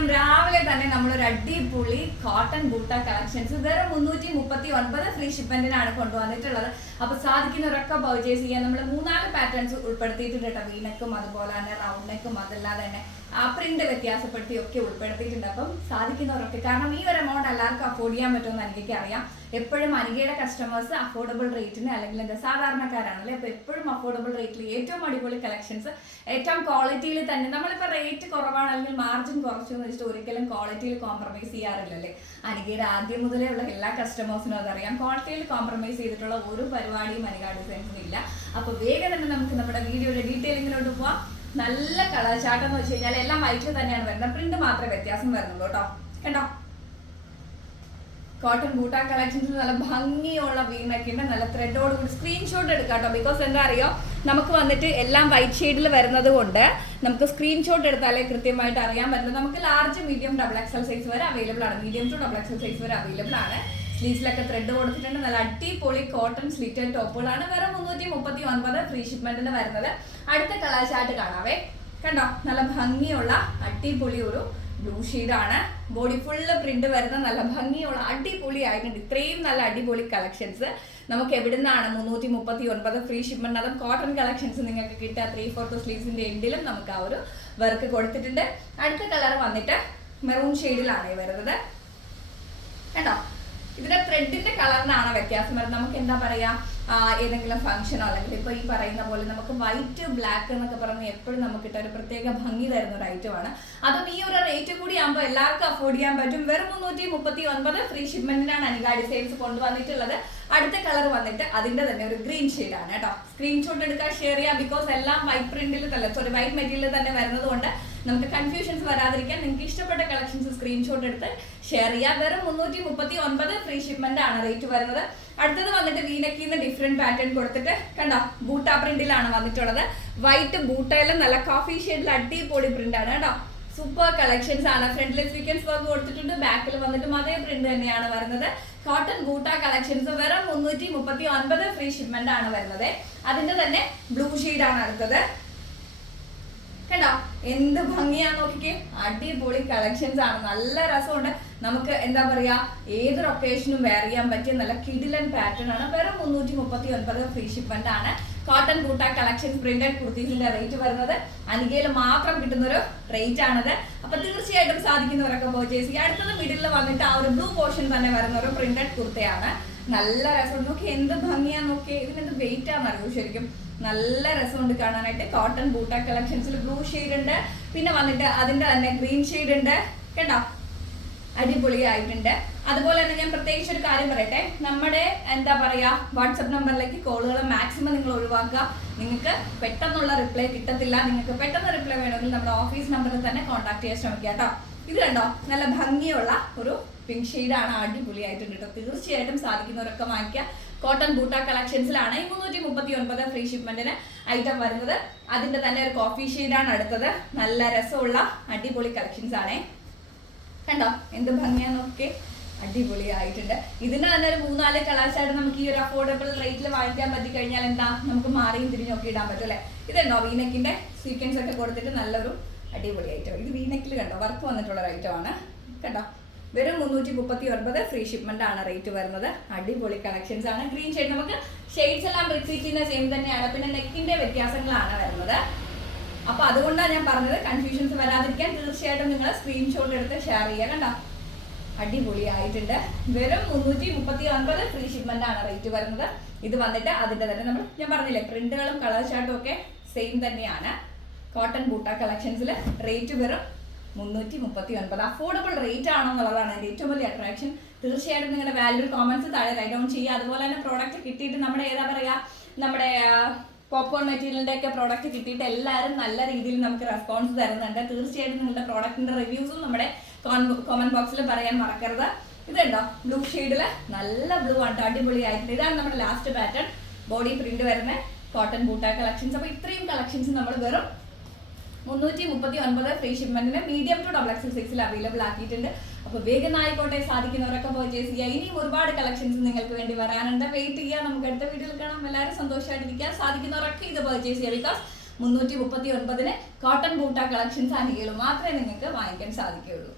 നമസ്കാരം രാവിലെ തന്നെ നമ്മൾ ഒരു അടിപൊളി കോട്ടൺ ബൂട്ട കളക്ഷൻസ് വെറും മുന്നൂറ്റി മുപ്പത്തി ഒൻപത് ഫ്രീ ഷിപ്മെന്റിനാണ് കൊണ്ടുവന്നിട്ടുള്ളത്. അപ്പൊ സാധിക്കുന്നവരൊക്കെ പർച്ചേസ് ചെയ്യാൻ നമ്മൾ മൂന്നാൽ പാറ്റേൺസ് ഉൾപ്പെടുത്തിയിട്ടുണ്ട് കേട്ടോ. വീനക്കും അതുപോലെ തന്നെ റൗണ്ട് നെക്കും അതല്ലാതെ തന്നെ ആ പ്രിന്റ് വ്യത്യാസപ്പെടുത്തി ഒക്കെ ഉൾപ്പെടുത്തിയിട്ടുണ്ട്. അപ്പം സാധിക്കുന്നവരൊക്കെ കാരണം ഈ ഒരു എമൗണ്ട് എല്ലാവർക്കും അഫോർഡ് ചെയ്യാൻ പറ്റുമെന്ന് എനിക്ക് അറിയാം എപ്പോഴും അനികയുടെ കസ്റ്റമേഴ്സ് അഫോർഡബിൾ റേറ്റിന് അല്ലെങ്കിൽ എന്താ സാധാരണക്കാരാണല്ലേ അപ്പൊ എപ്പോഴും അഫോർഡബിൾ റേറ്റിൽ ഏറ്റവും അടിപൊളി കളക്ഷൻസ് ഏറ്റവും ക്വാളിറ്റിയിൽ തന്നെ നമ്മളിപ്പോൾ റേറ്റ് കുറവാണ് അല്ലെങ്കിൽ മാർജിൻ കുറച്ചു എന്ന് വെച്ചിട്ട് ഒരിക്കലും ക്വാളിറ്റിയിൽ കോംപ്രമൈസ് ചെയ്യാറില്ലല്ലേ. അനികയുടെ ആദ്യം മുതലേ ഉള്ള എല്ലാ കസ്റ്റമേഴ്സിനും അതറിയാം. ക്വാളിറ്റിയിൽ കോംപ്രമൈസ് ചെയ്തിട്ടുള്ള ഒരു പരിപാടിയും അനിക ഡിസൈൻസിന് ഇല്ല അപ്പൊ വേഗം തന്നെ നമുക്ക് നമ്മുടെ വീഡിയോയുടെ ഡീറ്റെയിലിങ്ങിലോട്ട് പോവാം. നല്ല കളർ ചാർട്ട് എന്ന് വെച്ച് കഴിഞ്ഞാൽ എല്ലാം വൈറ്റിൽ തന്നെയാണ് വരുന്നത്. പ്രിന്റ് മാത്രമേ വ്യത്യാസം വരുന്നുള്ളൂ കേട്ടോ. കണ്ടോ? കോട്ടൺ ബൂട്ടാ കളക്ഷൻസ് നല്ല ഭംഗിയുള്ള വീണൊക്കെയുണ്ട് നല്ല ത്രെഡോട് കൂടി സ്ക്രീൻഷോട്ട് എടുക്കാം കേട്ടോ. ബിക്കോസ് എന്താ അറിയോ? നമുക്ക് വന്നിട്ട് എല്ലാം വൈറ്റ് ഷെയ്ഡിൽ വരുന്നത് കൊണ്ട് നമുക്ക് സ്ക്രീൻഷോട്ട് എടുത്താലേ കൃത്യമായിട്ട് അറിയാൻ പറ്റുന്നത് നമുക്ക് large medium double XL size വരെ അവൈലബിൾ ആണ്. Medium to double XL size വരെ അവൈലബിൾ ആണ്. സ്ലീവ്സിലൊക്കെ ത്രെഡ് കൊടുത്തിട്ടുണ്ട്. നല്ല അടിപൊളി കോട്ടൺ സ്ലിറ്റഡ് ടോപ്പുകളാണ്. വേറെ മുന്നൂറ്റി മുപ്പത്തി ഒൻപത് ഫ്രീ ഷിപ്മെന്റിന് വരുന്നത്. അടുത്ത കളർ ചാർട്ട് കാണാവേ. കണ്ടോ? നല്ല ഭംഗിയുള്ള അടിപൊളി ഒരു ബ്ലൂ ആണ്. ബോഡി ഫുള്ള് പ്രിന്റ് വരുന്ന നല്ല ഭംഗിയുള്ള അടിപൊളി ആയിട്ടുണ്ട് ഇത്രയും നല്ല അടിപൊളി കളക്ഷൻസ് നമുക്ക് എവിടുന്നാണ് മുന്നൂറ്റി മുപ്പത്തി ഒൻപത് ഫ്രീ ഷിപ്മെന്റ് അതും കോട്ടൺ കളക്ഷൻസ് നിങ്ങൾക്ക് കിട്ടുക. ത്രീ ഫോർത്ത് സ്ലീവ്സിന്റെ എൻഡിലും നമുക്ക് ആ ഒരു വർക്ക് കൊടുത്തിട്ടുണ്ട്. അടുത്ത കളർ വന്നിട്ട് മെറൂൺ ഷെയ്ഡിലാണ് വരുന്നത്. ഇതിന്റെ ത്രെഡിന്റെ കളറിനാണ് വ്യത്യാസം? വരുന്നത് നമുക്ക് എന്താ പറയാ ഏതെങ്കിലും ഫംഗ്ഷനോ അല്ലെങ്കിൽ ഇപ്പൊ ഈ പറയുന്ന പോലെ നമുക്ക് വൈറ്റ് ബ്ലാക്ക് എന്നൊക്കെ പറഞ്ഞ് എപ്പോഴും നമുക്ക് ഇട്ട ഒരു പ്രത്യേക ഭംഗി തരുന്ന ഒരു ഐറ്റമാണ് അതും ഈ ഒരു റേറ്റ് കൂടി ആകുമ്പോൾ എല്ലാവർക്കും അഫോർഡ് ചെയ്യാൻ പറ്റും. വെറും മുന്നൂറ്റി മുപ്പത്തി ഒൻപത് ഫ്രീ ഷിപ്മെന്റിനാണ് അനികാടി സെയിൽസ് കൊണ്ടുവന്നിട്ടുള്ളത്. അടുത്ത കളർ വന്നിട്ട് അതിന്റെ തന്നെ ഒരു ഗ്രീൻ ആണ് കേട്ടോ. സ്ക്രീൻഷോട്ട് എടുക്കാൻ ഷെയർ ചെയ്യാം. ബിക്കോസ് എല്ലാം വൈറ്റ് പ്രിന്റിൽ തന്നെ സോറി വൈറ്റ് മെറ്റീരിയൽ തന്നെ വരുന്നത് കൊണ്ട് നമുക്ക് കൺഫ്യൂഷൻസ് വരാതിരിക്കാൻ നിങ്ങൾക്ക് ഇഷ്ടപ്പെട്ട കളക്ഷൻസ് സ്ക്രീൻഷോട്ട് എടുത്ത് ഷെയർ ചെയ്യാം. വെറും മുന്നൂറ്റി മുപ്പത്തി ഒൻപത് ഫ്രീ ഷിപ്മെന്റ് ആണ് റേറ്റ് വരുന്നത്. അടുത്തത് വന്നിട്ട് വീനക്കിൽ നിന്ന് ഡിഫറെന്റ് പാറ്റേൺ കൊടുത്തിട്ട് കണ്ടോ ബൂട്ടാ പ്രിന്റിലാണ് വന്നിട്ടുള്ളത്. വൈറ്റ് ബൂട്ടയിലും നല്ല കോഫി ഷെയ്ഡിൽ അടിപൊളി പ്രിന്റ് ആണ് കേട്ടോ. സൂപ്പർ കളക്ഷൻസ് ആണ്. ഫ്രണ്ടിൽ സ്വീക്കൻസ് വർക്ക് കൊടുത്തിട്ടുണ്ട്. ബാക്കിൽ വന്നിട്ടും അതേ പ്രിന്റ് തന്നെയാണ് വരുന്നത്. കോട്ടൺ ബൂട്ട കളക്ഷൻസ് വെറും മുന്നൂറ്റി മുപ്പത്തി ഒൻപത് ഫ്രീ ഷിപ്മെന്റ് ആണ് വരുന്നത്. അതിന്റെ തന്നെ ബ്ലൂ ഷെയ്ഡ് ആണ് അടുത്തത്. കണ്ടോ എന്ത് ഭംഗിയാ നോക്കിക്കേ. അടിപൊളി കളക്ഷൻസ് ആണ്. നല്ല രസമുണ്ട്. നമുക്ക് എന്താ പറയാ ഏത് ഒക്കേഷനും വെയർ ചെയ്യാൻ പറ്റിയ നല്ല കിഡിലൻ പാറ്റേൺ ആണ്. വെറും മുന്നൂറ്റി മുപ്പത്തി ഒൻപത് ഫ്രീ ഷിപ്മെന്റ് ആണ് കോട്ടൺ കൂട്ട കളക്ഷൻ പ്രിന്റഡ് കുർത്തീസിന്റെ റേറ്റ് വരുന്നത്. അനികയിൽ മാത്രം കിട്ടുന്ന ഒരു റേറ്റ് ആണത്. അപ്പൊ തീർച്ചയായിട്ടും സാധിക്കുന്നവരൊക്കെ പർച്ചേസ് ചെയ്യുക. അടുത്തത് മിഡിലിൽ വന്നിട്ട് ആ ഒരു ബ്ലൂ പോർഷൻ തന്നെ വരുന്ന ഒരു പ്രിന്റഡ് കുർത്തയാണ്. നല്ല രസം നോക്കി എന്ത് ഭംഗിയാ നോക്കി ഇതിനെന്ത് വെയിറ്റ് ആണെന്നറിയോ ശരിക്കും? നല്ല രസമുണ്ട് കാണാനായിട്ട്. കോട്ടൺ ബൂട്ട കളക്ഷൻസിൽ ബ്ലൂ ഷെയ്ഡ് ഉണ്ട്. പിന്നെ വന്നിട്ട് അതിന്റെ തന്നെ ഗ്രീൻ ഷെയ്ഡ് ഉണ്ട്. കേട്ടോ അടിപൊളിയായിട്ടുണ്ട്. അതുപോലെ തന്നെ ഞാൻ പ്രത്യേകിച്ച് ഒരു കാര്യം പറയട്ടെ. നമ്മുടെ എന്താ പറയാ വാട്സപ്പ് നമ്പറിലേക്ക് കോളുകൾ മാക്സിമം നിങ്ങൾ ഒഴിവാക്കുക. നിങ്ങൾക്ക് പെട്ടെന്നുള്ള റിപ്ലൈ കിട്ടത്തില്ല. നിങ്ങൾക്ക് പെട്ടെന്ന് റിപ്ലൈ വേണമെങ്കിൽ നമ്മുടെ ഓഫീസ് നമ്പറിൽ തന്നെ കോൺടാക്ട് ചെയ്യാൻ ശ്രമിക്കുക കേട്ടോ. ഇത് കണ്ടോ? നല്ല ഭംഗിയുള്ള ഒരു പിങ്ക് ഷെയ്ഡാണ് അടിപൊളിയായിട്ടുണ്ട് കേട്ടോ. തീർച്ചയായിട്ടും സാധിക്കുന്നവരൊക്കെ വാങ്ങിക്കുക. കോട്ടൺ ബൂട്ട കളക്ഷൻസിലാണ് ഈ മുന്നൂറ്റി മുപ്പത്തി ഒൻപത് ഫ്രീ ഷിപ്മെന്റിന് ഐറ്റം വരുന്നത്. അതിന്റെ തന്നെ ഒരു കോഫി ഷെയ്ഡാണ് അടുത്തത്. നല്ല രസമുള്ള അടിപൊളി കളക്ഷൻസ് ആണേ. കണ്ടോ? എന്ത് ഭംഗിയാ നോക്കി അടിപൊളിയായിട്ടുണ്ട്. ഇതിന് തന്നെ ഒരു മൂന്നാൽ കളേഴ്സായിട്ട് നമുക്ക് ഈ ഒരു അഫോർഡബിൾ റേറ്റിൽ വാങ്ങിക്കാൻ പറ്റി കഴിഞ്ഞാൽ എന്താ? നമുക്ക് മാറിയും തിരിഞ്ഞൊക്കെ ഇടാൻ പറ്റും അല്ലേ? ഇതുണ്ടോ? വീനക്കിന്റെ സീക്വൻസ് ഒക്കെ കൊടുത്തിട്ട് നല്ലൊരു അടിപൊളി ഐറ്റം ഇത് വീനക്കിൽ കണ്ടോ? വർക്ക് വന്നിട്ടുള്ള ഒരു ഐറ്റം ആണ്. കണ്ടോ? വെറും മുന്നൂറ്റി മുപ്പത്തി ഒൻപത് ഫ്രീ ഷിപ്മെന്റ് ആണ് റേറ്റ് വരുന്നത്. അടിപൊളി കളക്ഷൻസ് ആണ്. ഗ്രീൻ ഷെയ്ഡ് നമുക്ക് ഷെയ്ഡ്സ് എല്ലാം ചെയ്യുന്ന സെയിം തന്നെയാണ്. പിന്നെ നെക്കിന്റെ വ്യത്യാസങ്ങളാണ് വരുന്നത്. അപ്പൊ അതുകൊണ്ടാണ് ഞാൻ പറഞ്ഞത് കൺഫ്യൂഷൻസ് വരാതിരിക്കാൻ തീർച്ചയായിട്ടും നിങ്ങൾ സ്ക്രീൻഷോട്ട് എടുത്ത് ഷെയർ ചെയ്യുക കണ്ടോ? അടിപൊളിയായിട്ടുണ്ട്. വെറും മുന്നൂറ്റി മുപ്പത്തി ഒൻപത് ഫ്രീ ഷിപ്മെന്റ് ആണ് റേറ്റ് വരുന്നത്. ഇത് വന്നിട്ട് അതിന്റെ തന്നെ നമ്മൾ ഞാൻ പറഞ്ഞില്ലേ പ്രിന്റുകളും കളർ ചാർട്ടും ഒക്കെ സെയിം തന്നെയാണ്. കോട്ടൺ ബൂട്ട കളക്ഷൻസിൽ റേറ്റ് വെറും മുന്നൂറ്റി മുപ്പത്തി ഒൻപത് അഫോർഡബിൾ റേറ്റ് ആണോ എന്നുള്ളതാണ് എന്റെ ഏറ്റവും വലിയ അട്രാക്ഷൻ തീർച്ചയായിട്ടും നിങ്ങളുടെ വാല്യൂ കോമൻസ് താഴെ റൈറ്റ് ഡൗൺ ചെയ്യുക. അതുപോലെ തന്നെ പ്രോഡക്റ്റ് കിട്ടിയിട്ട് നമ്മുടെ ഏതാ പറയുക നമ്മുടെ പോപ്കോൺ മെറ്റീരിയലിന്റെ ഒക്കെ പ്രോഡക്റ്റ് കിട്ടിയിട്ട് എല്ലാവരും നല്ല രീതിയിൽ നമുക്ക് റെസ്പോൺസ് തരുന്നുണ്ട്. തീർച്ചയായിട്ടും നിങ്ങളുടെ പ്രോഡക്റ്റിന്റെ റിവ്യൂസും നമ്മുടെ കോമന്റ് ബോക്സിൽ പറയാൻ മറക്കരുത്. ഇതുണ്ടോ ബ്ലൂ ഷെയ്ഡിൽ നല്ല ബ്ലൂ ആണ്. അടിപൊളി അടിപൊളിയായിട്ടുണ്ട്. ഇതാണ് നമ്മുടെ ലാസ്റ്റ് പാറ്റേൺ ബോഡി പ്രിന്റ് വരുന്ന കോട്ടൺ ബൂട്ട കളക്ഷൻസ് അപ്പോൾ ഇത്രയും കളക്ഷൻസ് നമ്മൾ വെറും മുന്നൂറ്റി മുപ്പത്തി ഒൻപത് ഫ്രീ ഷിപ്മെന്റിന് മീഡിയം ടു ഡബിൾ എക്സൽ സൈസിൽ അവൈലബിൾ ആക്കിയിട്ടുണ്ട്. അപ്പൊ വേഗം ആയിക്കോട്ടെ സാധിക്കുന്നവരൊക്കെ പർച്ചേസ് ചെയ്യുക. ഇനിയും ഒരുപാട് കളക്ഷൻസ് നിങ്ങൾക്ക് വേണ്ടി വരാനുണ്ട്. വെയിറ്റ് ചെയ്യുക. നമുക്ക് അടുത്ത വീട്ടിൽ കാണാം. എല്ലാവരും സന്തോഷമായിട്ടിരിക്കുക സാധിക്കുന്നവരൊക്കെ ഇത് പർച്ചേസ് ചെയ്യുക. ബിക്കോസ് മുന്നൂറ്റി മുപ്പത്തി ഒൻപതിന് കോട്ടൺ ബൂട്ട കളക്ഷൻസ് ആണെങ്കിലും മാത്രമേ നിങ്ങൾക്ക് വാങ്ങിക്കാൻ സാധിക്കുകയുള്ളൂ.